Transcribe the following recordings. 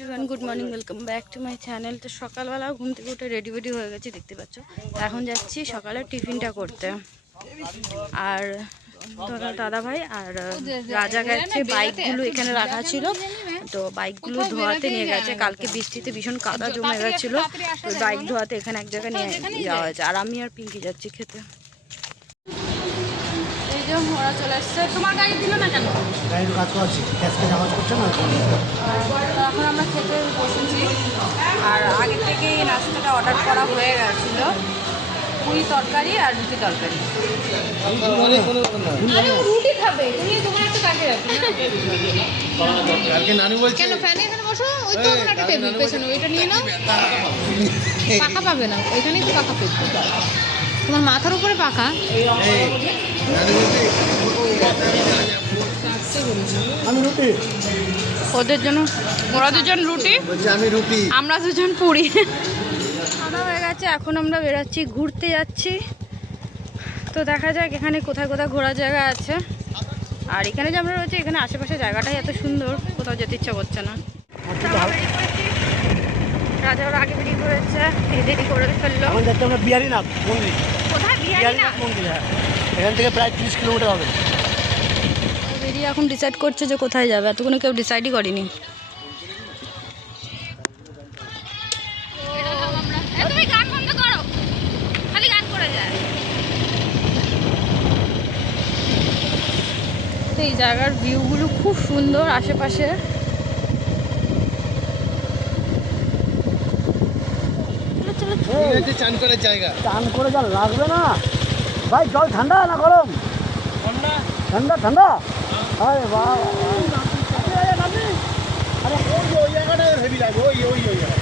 Everyone, good morning, welcome back to my channel. তো সকালবেলা ঘুম থেকে উঠে রেডি হয়ে গেছি, দেখতে পাচ্ছ। এখন যাচ্ছি সকালে টিফিনটা করতে। আর দাদা ভাই আর রাজা গেছে, বাইকগুলো এখানে রাখা ছিল, তো বাইকগুলো ধোয়াতে নিয়ে গেছে। কালকে বৃষ্টিতে ভীষণ কাদা জমে গেছিলো, তো বাইক ধোয়াতে এখানে এক জায়গায় নিয়ে যাওয়া হয়েছে। আর আমি আর পিঙ্কি যাচ্ছি খেতে। এই যে ওরা চলে এসছে। তোমার গাড়ি দিল না কেন? গাড়ির কাজ করছি, গ্যাসকে আওয়াজ করছে না। এখন আমরা খেতে বসেছি, আর আগে থেকেই নাস্তাটা অর্ডার করা হয়ে গেছিলো। পুরি তরকারি আর রুটি তরকারি। রুটি খাবে তুমি, তোমার একটা কাটে রাখো। কালকে নানু বলছে কেন ফ্যানে এখানে বসো, ওই তো ওখানে একটা টেবিল পেছনে, ওইটা নিয়ে নাও। পাকা পাবে না, ওইখানেই তো পাকা পেয়ে তোমার মাথার উপরে পাকা। আমি রুটি, ওদের জন্য, ওরা দুজন রুটি, আমি রুটি, আমরা দুজন পুরি। খাওয়া হয়ে গেছে, এখন আমরা বেরোচ্ছি, ঘুরতে যাচ্ছি। তো দেখা যাক এখানে কোথায় কোথায় ঘোরার জায়গা আছে। আর এখানে যে আমরা রয়েছি, এখানে আশেপাশে জায়গাটাই এত সুন্দর, কোথাও যেতে ইচ্ছা করছে না। রাজা ওরা আগে বেরিয়ে করেছে, দেরি করে ফেললো। এখন যাচ্ছি আমরা বিহারীনাথ মন্দির। কোথায়? বিহারীনাথ মন্দির, হ্যাঁ। এখান থেকে প্রায় 30 কিলোমিটার হবে। বেরিয়ে এখন ডিসাইড করছে যে কোথায় যাবে, এতক্ষণে কেউ ডিসাইডই করেনি। এই জায়গার ভিউগুলো খুব সুন্দর, আশেপাশে চান করার জায়গা, চান করে যা লাগবে না ভাই। জল ঠান্ডা না গরম? ঠান্ডা ঠান্ডা। আরে বাহ, আরে ওই জায়গাটা হেভি লাগবে, ওই ওই ওই জায়গা।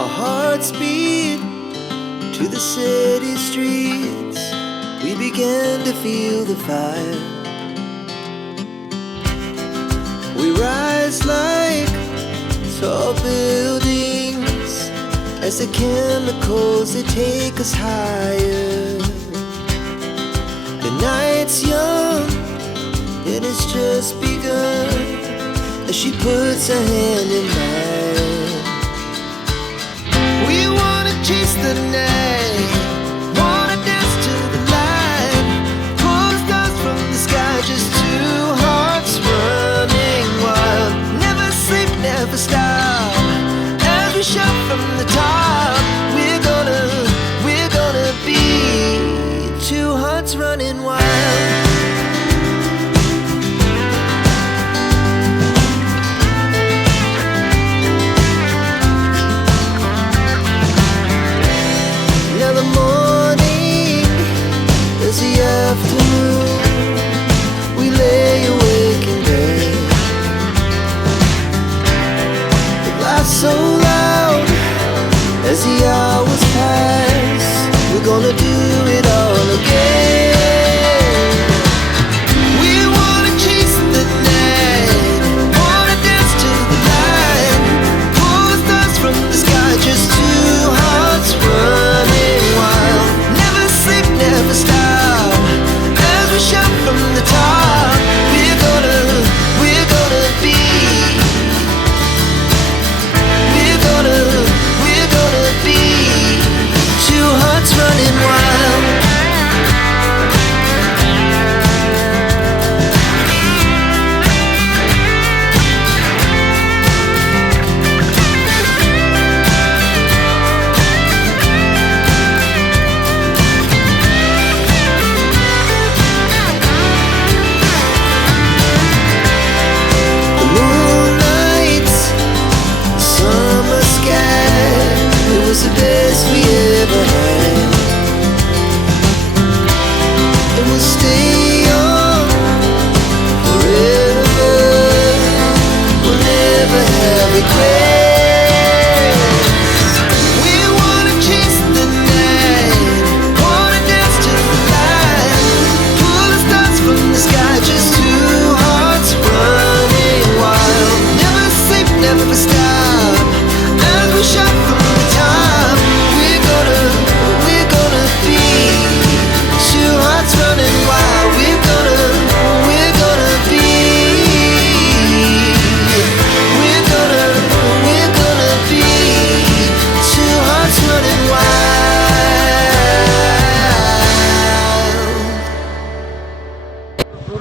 Our hearts beat to the city streets. We began to feel the fire. We rise like tall buildings as the chemicals, they take us higher. The night's young and it's just begun as she puts her hand in mine. We wanna chase the night, wanna dance to the light, pull the stars from the sky, just two hearts running wild. Never sleep, never stop, as we shout from the top. We're gonna be two hearts running wild. Now the morning is the afternoon. We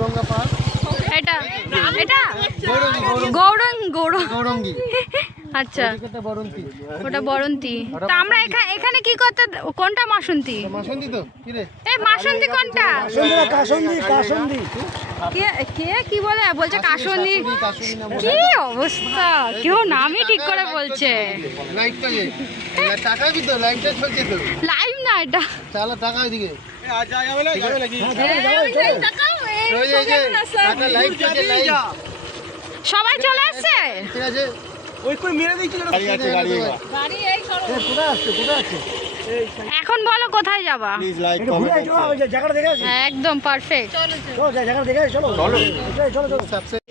গৌরঙ্গা পাহাড়। এটা এটা গৌরঙ্গি। আচ্ছা এটা বরন্তি। ওটা বরন্তি। তা আমরা এখানে কি করতে, কোনটা মাসন্তি? মাসন্তি তো কি রে? এই মাসন্তি কোনটা? কাসন্দি। কে কে কি বলে? বলছে কাসন্দি। কি অবস্থা, কেউ নামই ঠিক করে বলছে। লাইটটা যে টাকা কি তো লাইটটা চলছে তো। লাইভ না এটা। চালা টাকা ওইদিকে। সবাই চলে আসছে। ঠিক আছে। ওই কই মেরে দিচ্ছি গাড়ি আছে গাড়ি এই সরো। কোথায় আসছে? এখন বলো কোথায় যাবা? Please like comment. ওই জায়গাটা দেখে আসি। একদম পারফেক্ট। চলো জায়গাটা দেখে আসি, চলো। চলো।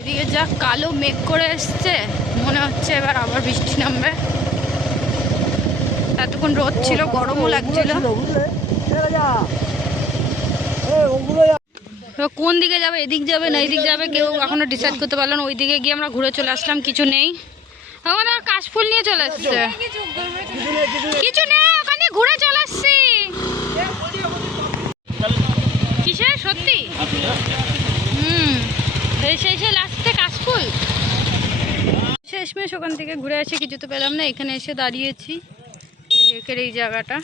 এদিকে যা কালো মেঘ করে এসছে, মনে হচ্ছে এবার আবার বৃষ্টি নামবে। এতক্ষণ রোদ ছিল, গরমও লাগছিল। কোন দিকে যাবে, এদিক যাবে না এদিক যাবে, কেউ এখনো ডিসাইড করতে পারলো না। ওই দিকে গিয়ে আমরা ঘুরে চলে আসলাম, কিছু নেই। এখন আর কাশফুল নিয়ে চলে আসছে, কিছু নেই, ওখানে ঘুরে চলে আসছি। কিসে সত্যি? সেই লাস্টে কাশফুল। শেষমেশ ওখান থেকে ঘুরে আসি, কিছু তো পেলাম না। এখানে এসে দাঁড়িয়েছি, লেকের এই জায়গাটা।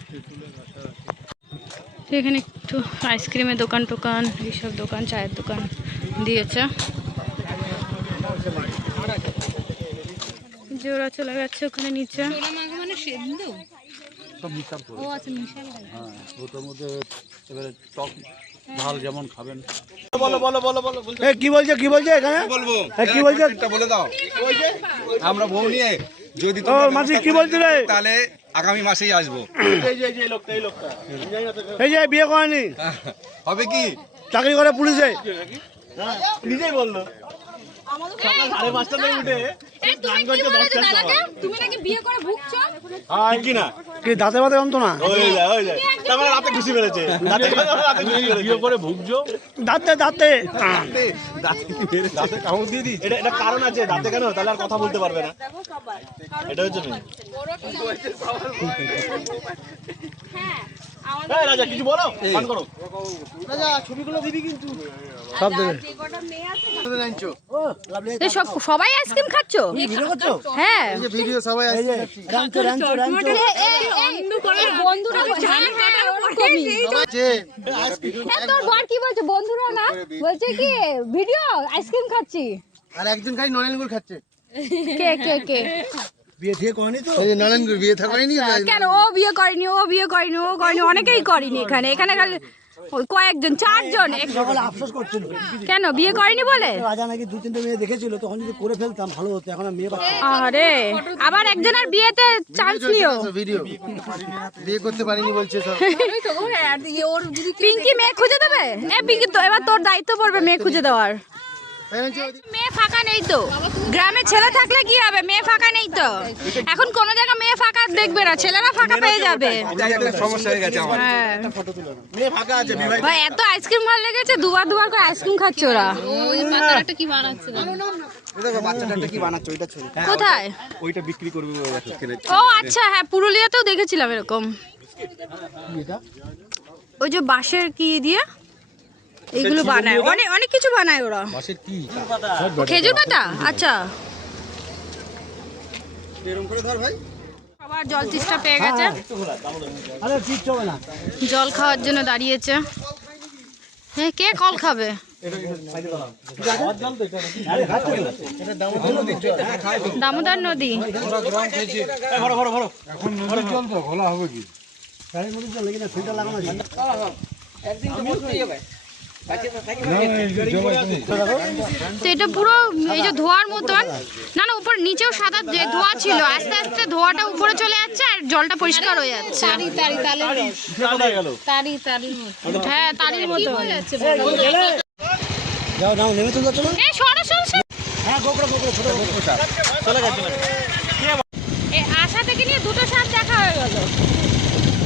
এখানে একটু আইসক্রিমের দোকান টোকান, এইসব দোকান, চায়ের দোকান দিয়েছে। যে ওরা চলে গেছে ওখানে নিচে। ঝাল যেমন খাবেন। কি বলছে এখানে? বলবো কি বলছে? বলে দাও। আমরা বউ নিয়ে যদি মাসি কি বলছিল? তাহলে আগামী মাসেই আসবো। এই যে বিয়ে করেনি, হবে কি? চাকরি করে পুলিশে। নিজেই বললো সকাল 5:30 থেকে উঠে তুমি নাকি বিয়ে করে ভুগছো? কি দাঁতে বাতে অন্ত না? রাতে খুশি বেড়েছে বিয়ে করে ভুগছো দাঁতে দাঁতে দাঁতে কামড় দিয়ে দিই। এটা কারণ আছে, দাঁতে কেন তাহলে আর কথা বলতে পারবে না, এটা হচ্ছে না। রাজা কিছু বলো, পান করো। রাজা ছবিগুলো দিবি কিন্তু সব দেবে। সবাই আইসক্রিম খাচ্ছো? হ্যাঁ ভিডিও সবাই তোর বর কি বলছে? বন্ধুরা না বলছে কি ভিডিও আইসক্রিম খাচ্ছি, আর একজন খাই নরেনগুড় খাচ্ছে। কে কে কে বিয়ে থেকে করেনি তো? এই যে নরেনগুড় বিয়ে থা করেনি কেন? ও বিয়ে করেনি, ও বিয়ে করেনি, ও করেনি, অনেকেই করেনি এখানে। এখানে খালি ওই কয়েকজন, 4 জন। সকালে আফসোস করছিল কেন বিয়ে করেনি বলে? রাজা নাকি 2-3টে মেয়ে দেখেছিল, তখন যদি করে ফেলতাম ভালো হতো। এখন আর মেয়ে পাচ্ছে। আরে আবার একজনের বিয়েতে চান্স নিও। ভিডিও বিয়ে করতে পারিনি বলছে সব। পিঙ্কি মেয়ে খুঁজে দেবে? পিঙ্কি তো এবার তোর দায়িত্ব পড়বে মেয়ে খুঁজে দেওয়ার। মেয়ে ফাঁকা নেই তো, গ্রামে ছেলে থাকলে কি হবে? মেয়ে ফাঁকা নেই তো, এখন কোন জায়গায় মেয়ে ফাঁকা দেখবে না, ছেলেরা ফাঁকা পেয়ে যাবে। সমস্যা হয়ে গেছে আমার। হ্যাঁ মেয়ে ফাঁকা আছে বিবাহিত। ভাই এত আইসক্রিম ভালো লেগেছে, দুবার করে আইসক্রিম খাচ্ছে ওরা। বাচ্চাটা কি বানাচ্ছে ওইটা ছবি। কোথায়? ওইটা বিক্রি করবে। ও আচ্ছা, হ্যাঁ পুরুলিয়াতেও দেখেছিলাম এরকম। ওই যে বাঁশের কি দিয়ে এইগুলো বানায়, অনেক অনেক কিছু বানায় ওরা। বাঁশের কি? খেজুর পাতা। আচ্ছা এরকম করে ধর ভাই। সবার জল তেষ্টা পেয়ে গেছে, আরে ঠিক হবে না। জল খাওয়ার জন্য দাঁড়িয়েছে। হ্যাঁ কে কল খাবে? দামোদর নদী। এখন নদীর জল তো ঘোলা হবে কি? গাড়ির মধ্যে চলে কিনা ফিল্টার লাগানো আছে। তো এটা পুরো এই যে ধোয়ার মতন, না না উপর নিচেও সাদা যে ধোয়া ছিল, আস্তে আস্তে ধোয়াটা উপরে চলে যাচ্ছে আর জলটা পরিষ্কার হয়ে যাচ্ছে। হ্যাঁ তারির মতো। যাও নাও নেমে চলে চলো। এই সরাসরি হ্যাঁ গোকড়া ছোট গোকড়া চলে গেছে। আশা থেকে নিয়ে 2টো সাপ দেখা হয়ে গেল।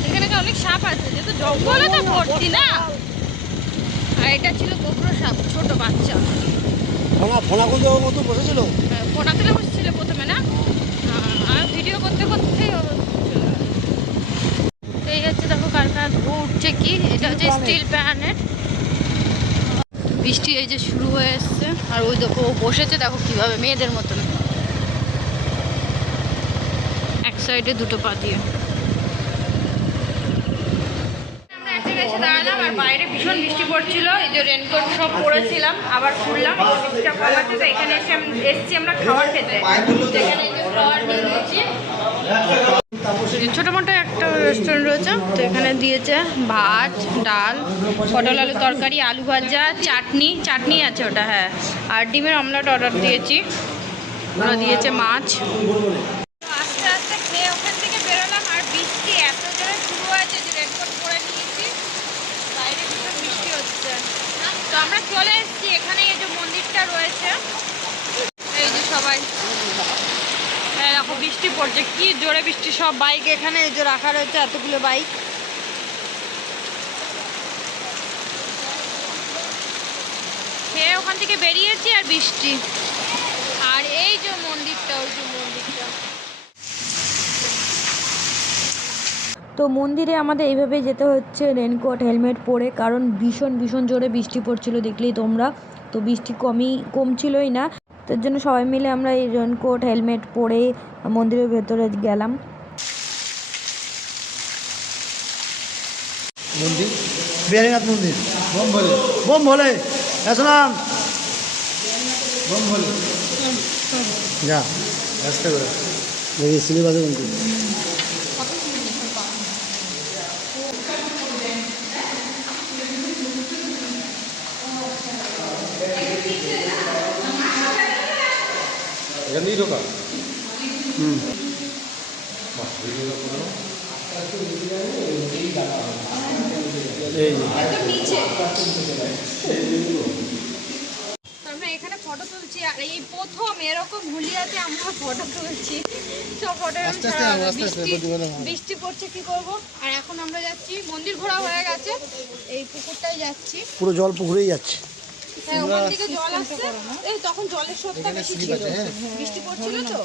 এখানে অনেক সাপ আছে, যেহেতু জঙ্গলে তো ভর্তি না। আর এটা ছিল গোবর সাপ, ছোট বাচ্চা। ফোনা কোন দেওয়ার মতো বসেছিল, ফোনা তুলে বসেছিল প্রথমে না, আর ভিডিও করতে করতে এই হচ্ছে। দেখো কার কার উঠছে কি, এটা হচ্ছে স্টিল প্ল্যানেট। বৃষ্টি এই যে শুরু হয়ে এসছে, আর ওই দেখো ও বসেছে, দেখো কিভাবে মেয়েদের মতন এক সাইডে দুটো পা দিয়ে। আমরা এসে গেছি, দাঁড়ালাম, আর বাইরে ভীষণ বৃষ্টি পড়ছিল। এই যে রেনকোট সব পরেছিলাম, আবার খুললাম, বৃষ্টিটা কমাচ্ছে। তো এখানে এসছি আমরা খাবার খেতে, যেখানে এই যে খাবার নিয়ে নিয়েছি। ছোটো মোটো একটা রেস্টুরেন্ট রয়েছে, তো এখানে দিয়েছে ভাত, ডাল, পটল আলু তরকারি, আলু ভাজা, চাটনি আছে ওটা, হ্যাঁ, আর ডিমের অমলেট অর্ডার দিয়েছি। ওরা দিয়েছে মাছ। আস্তে আস্তে খেয়ে ওখান থেকে বেরোলাম, আর বৃষ্টি এত জোরে শুরু হয়েছে যে রেনকোট পরে নিয়েছি, বাইরে ভীষণ বৃষ্টি হচ্ছে। তো আমরা চলে এসেছি এখানে, এই যে মন্দিরটা রয়েছে, এই যে সবাই দেখো বৃষ্টি পড়ছে, কি জোরে বৃষ্টি। সব বাইক এখানে এই যে রাখা রয়েছে, এতগুলো বাইক। খেয়ে ওখান থেকে বেরিয়েছি, আর বৃষ্টি, আর এই যে মন্দিরটা, ওই যে মন্দিরটা। তো মন্দিরে আমাদের এইভাবেই যেতে হচ্ছে, রেনকোট হেলমেট পরে, কারণ ভীষণ ভীষণ জোরে বৃষ্টি পড়ছিল, দেখলেই তোমরা। তো বৃষ্টি কমছিলই না, তার জন্য সবাই মিলে আমরা এই রেনকোট হেলমেট পরে মন্দিরের ভেতরে গেলাম। মন্দির বিহারীনাথ মন্দির। বোম ভোলে আসলাম, বোম ভোলে যা আসতে করে দেখি সিলেবাসে কিন্তু এখান দিয়েই ঢোকা। আমরা এখানে ফটো তুলছি, আর এই প্রথম এরকম হুলিয়াতে আমরা ফটো তুলছি। সব ফটো বৃষ্টি পড়ছে, কি করব। আর এখন আমরা যাচ্ছি, মন্দির ঘোরা হয়ে গেছে, এই পুকুরটাই যাচ্ছি। পুরো জল পুকুরেই যাচ্ছে। হ্যাঁ, ওখান থেকে জল আসছে, এই তখন জলের স্রোতটা বেশি ছিল, বৃষ্টি পড়ছিল তো।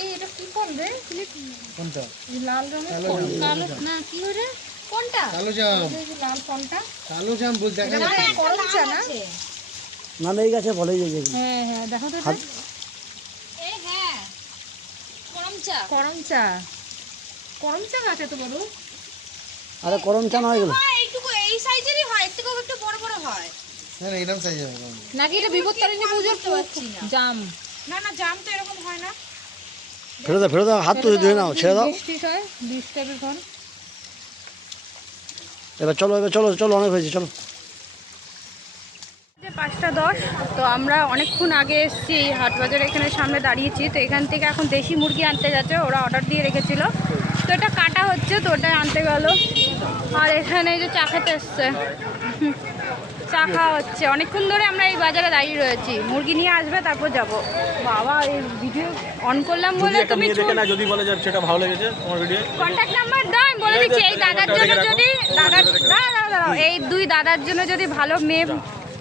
এই এটা কি কোন রে? কোনটা? লাল রঙের কোন? কালো না, কি রে কোনটা? কালো জাম। লাল কোনটা? কালো জাম বল দেখা না, করমচা না? না এই গাছে ভালোই যাচ্ছে। হ্যাঁ হ্যাঁ, দেখো তো এটা। এই হ্যাঁ, করমচা গাছ এত বড়। আরে করমচা না হয়ে গেল, এইটুকু এই সাইজেরই হয়, এর থেকে একটু বড় বড় হয়। না না এরকম সাইজ হবে নাকি এটা বিপত্তারিণী পূজোর জাম? না না, জাম তো এরকম হয় না। ফেরো দাও, হাত তো ধুয়ে নাও, ছেড়ে দাও। বৃষ্টি হয়, বৃষ্টি টাইপের কোন। এবার চলো অনেক হয়েছে, চলো। 5:10, তো আমরা অনেকক্ষণ আগে এসেছি, এই হাট বাজারে এখানে সামনে দাঁড়িয়েছি। তো এখান থেকে এখন দেশি মুরগি আনতে যাচ্ছে, ওরা অর্ডার দিয়ে রেখেছিল, তো এটা কাটা হচ্ছে, তো ওটাই আনতে গেল। আর এখানে এই যে চা খেতে এসছে, চা খাওয়া হচ্ছে। অনেকক্ষণ ধরে আমরা এই বাজারে দাঁড়িয়ে রয়েছি, মুরগি নিয়ে আসবে তারপর যাব। বাবা, এই ভিডিও অন করলাম বলে তুমি যদি বলে যে সেটা ভালো লেগেছে তোমার ভিডিও, কন্ট্যাক্ট নাম্বার দাও, আমি বলে দিচ্ছি। এই দাদার জন্য যদি দাঁড়াও, এই দুই দাদার জন্য যদি ভালো মেয়ে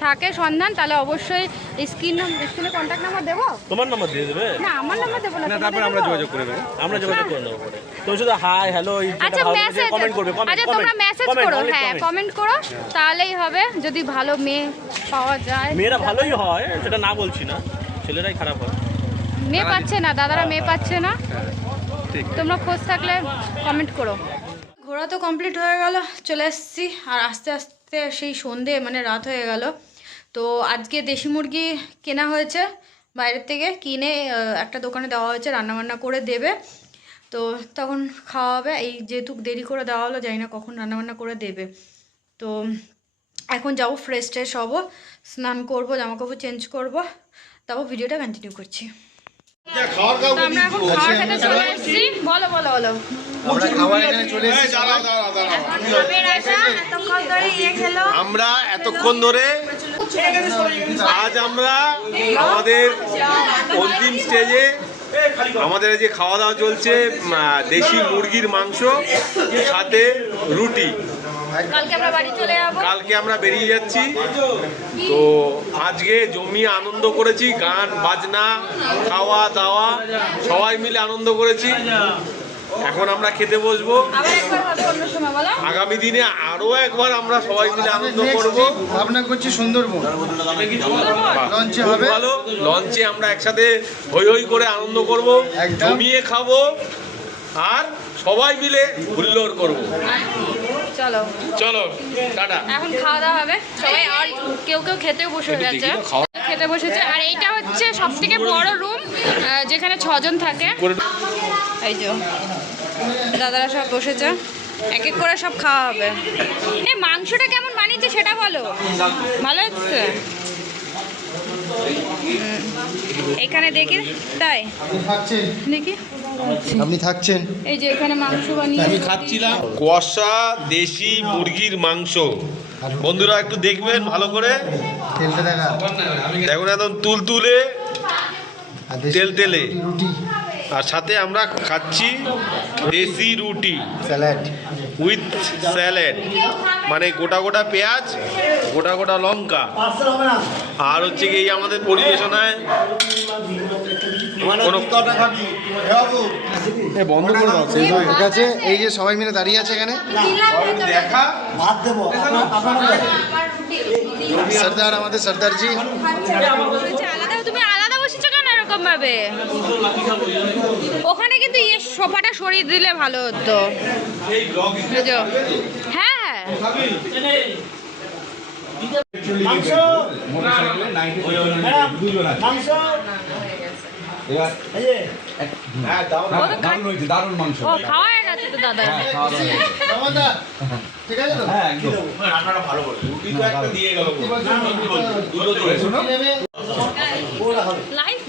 থাকে সন্ধান, তাহলে অবশ্যই স্ক্রিনে কন্ট্যাক্ট নাম্বার দেবো। তোমার নাম্বার দিয়ে দেবে? না, আমার নাম্বার দেবো না, তারপর আমরা যোগাযোগ করে নেবো, পরে তো শুধু হাই হ্যালো আচ্ছা মেসেজ, আচ্ছা তোমরা মেসেজ করো, হ্যাঁ কমেন্ট করো, তাহলেই হবে। যদি ভালো মেয়ে পাওয়া যায়, মেয়েরা ভালোই হয়, সেটা না বলছি না, ছেলেরাই খারাপ হয়। মেয়ে পাচ্ছে না, দাদারা মেয়ে পাচ্ছে না, তোমরা খোঁজ থাকলে কমেন্ট করো। ঘোরা তো কমপ্লিট হয়ে গেল, চলে এসেছি। আর আস্তে আস্তে সেই সন্ধে, মানে রাত হয়ে গেল। তো আজকে দেশি মুরগি কেনা হয়েছে বাইরের থেকে, কিনে একটা দোকানে দেওয়া হয়েছে, রান্নাবান্না করে দেবে। তো তখন খাওয়া হবে। এই যেহেতু দেরি করে দেওয়া হলো, জানি না কখন রান্নাবান্না করে দেবে। তো এখন যাবো, ফ্রেশ ট্রেশ হবো, স্নান করবো, জামাকাপড় চেঞ্জ করবো, তারপর ভিডিওটা কন্টিনিউ করছি। আমরা এখন খাওয়ার খেতে চলে এসেছি। বলো আমরা খাবার এখানে চলে এসেছি। আমরা এতক্ষণ ধরে আজ আমরা আমাদের অন্তিম স্টেজে আমাদের যে খাওয়া দাওয়া চলছে, দেশি মুরগির মাংস সাথে রুটি। কালকে আমরা বেরিয়ে যাচ্ছি। তো আজকে জমিয়ে আনন্দ করেছি, গান বাজনা খাওয়া দাওয়া সবাই মিলে আনন্দ করেছি। এখন আমরা খেতে বসবো। আবার একবার হবে অন্য সময় বলো। আগামী দিনে আরো একবার আমরা সবাই মিলে আনন্দ করব। ভাবনা করছি সুন্দরবন লঞ্চে খুব হবে। ভালো, লঞ্চে আমরা একসাথে হই হই করে আনন্দ করব, একদম। জমিয়ে খাবো আর সবাই মিলে হুল্লোড় করব। চলো চলো টাটা। এখন খাওয়া দাওয়া হবে, সবাই আর কেউ কেউ খেতেও বসে গেছে, খেতে বসেছে। আর এইটা হচ্ছে সব থেকে বড় রুম যেখানে 6 জন থাকে। এই যে দাদারা সব বসেছে, এক এক করে সব খাওয়া হবে। এই মাংসটা কেমন বানিয়েছে সেটা বলো, ভালো হচ্ছে? এখানে দেখি, তাই থাকছেন দেখি, আপনি থাকছেন এই যে এখানে মাংস বানিয়ে আমি খাচ্ছিলাম কষা দেশি মুরগির মাংস। বন্ধুরা একটু দেখবেন ভালো করে, তেলটা দেখা দেখুন একদম তুলতুলে আর দেশি তেল তেলে। রুটি আর সাথে আমরা খাচ্ছি দেশি রুটি স্যালাড উইথ স্যালাড, মানে গোটা গোটা পেঁয়াজ, গোটা গোটা লঙ্কা। আর হচ্ছে কি এই আমাদের পরিবেশনায় কোনো বন্ধ করে দাও সেই সময় ঠিক আছে। এই যে সবাই মিলে দাঁড়িয়ে আছে এখানে, দেখা ভাত দেবো সর্দার আমাদের সর্দারজি। আলাদা, তুমি আলাদা বসেছো কেন এরকম ভাবে? ওখানে কিন্তু ইয়ে সোফাটা সরিয়ে দিলে ভালো হতো। বুঝো? হ্যাঁ মাংস মাংস এই যে দারুণ মাংস। ও খাওয়া হয়ে গেছে তো দাদা। রমনদা, ঠিক আছে তো? হ্যাঁ একদম। রান্নাটা ভালো করে রুটি তো একটা দিয়ে গেল। নেবে লাইভ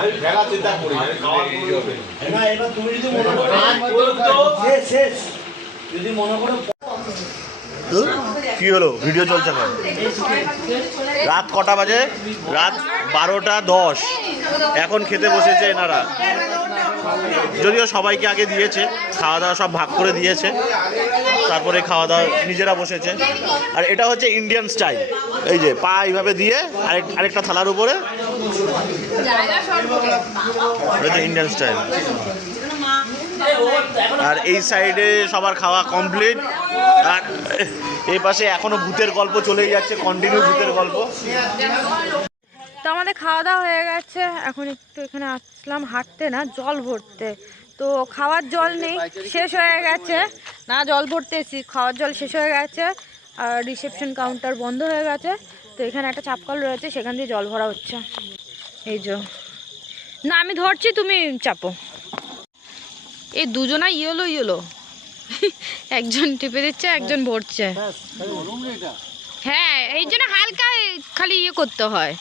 আমি ভেলা চিন্তা করি খাওয়া কি হবে। না এবার তুমি যদি মনে করো শেষ শেষ যদি মনে করো কি হলো? ভিডিও চলছে না? রাত কটা বাজে? রাত 12:10। এখন খেতে বসেছে এনারা, যদিও সবাইকে আগে দিয়েছে, খাওয়া দাওয়া সব ভাগ করে দিয়েছে, তারপরে খাওয়া দাওয়া নিজেরা বসেছে। আর এটা হচ্ছে ইন্ডিয়ান স্টাইল, এই যে পা এইভাবে দিয়ে আরেকটা থালার উপরে, এটা ইন্ডিয়ান স্টাইল। আর এই সাইডে সবার খাওয়া কমপ্লিট, আর এই পাশে এখনো ভূতের গল্প চলেই যাচ্ছে, কন্টিনিউ ভূতের গল্প। তো আমাদের খাওয়া দাওয়া হয়ে গেছে, এখন একটু এখানে আসলাম হাঁটতে, না জল ভরতে। তো খাওয়ার জল নেই, শেষ হয়ে গেছে, না জল ভরতে এসেছি, খাওয়ার জল শেষ হয়ে গেছে। আর রিসেপশন কাউন্টার বন্ধ হয়ে গেছে, তো এখানে একটা চাপকল রয়েছে, সেখান দিয়ে জল ভরা হচ্ছে। এই যে না আমি ধরছি, তুমি চাপো। এই দুজনা ইয়েলো ইয়েলো, একজন টিপে দিচ্ছে একজন ভরছে। হ্যাঁ এই জন্য হালকা খালি ইয়ে করতে হয়।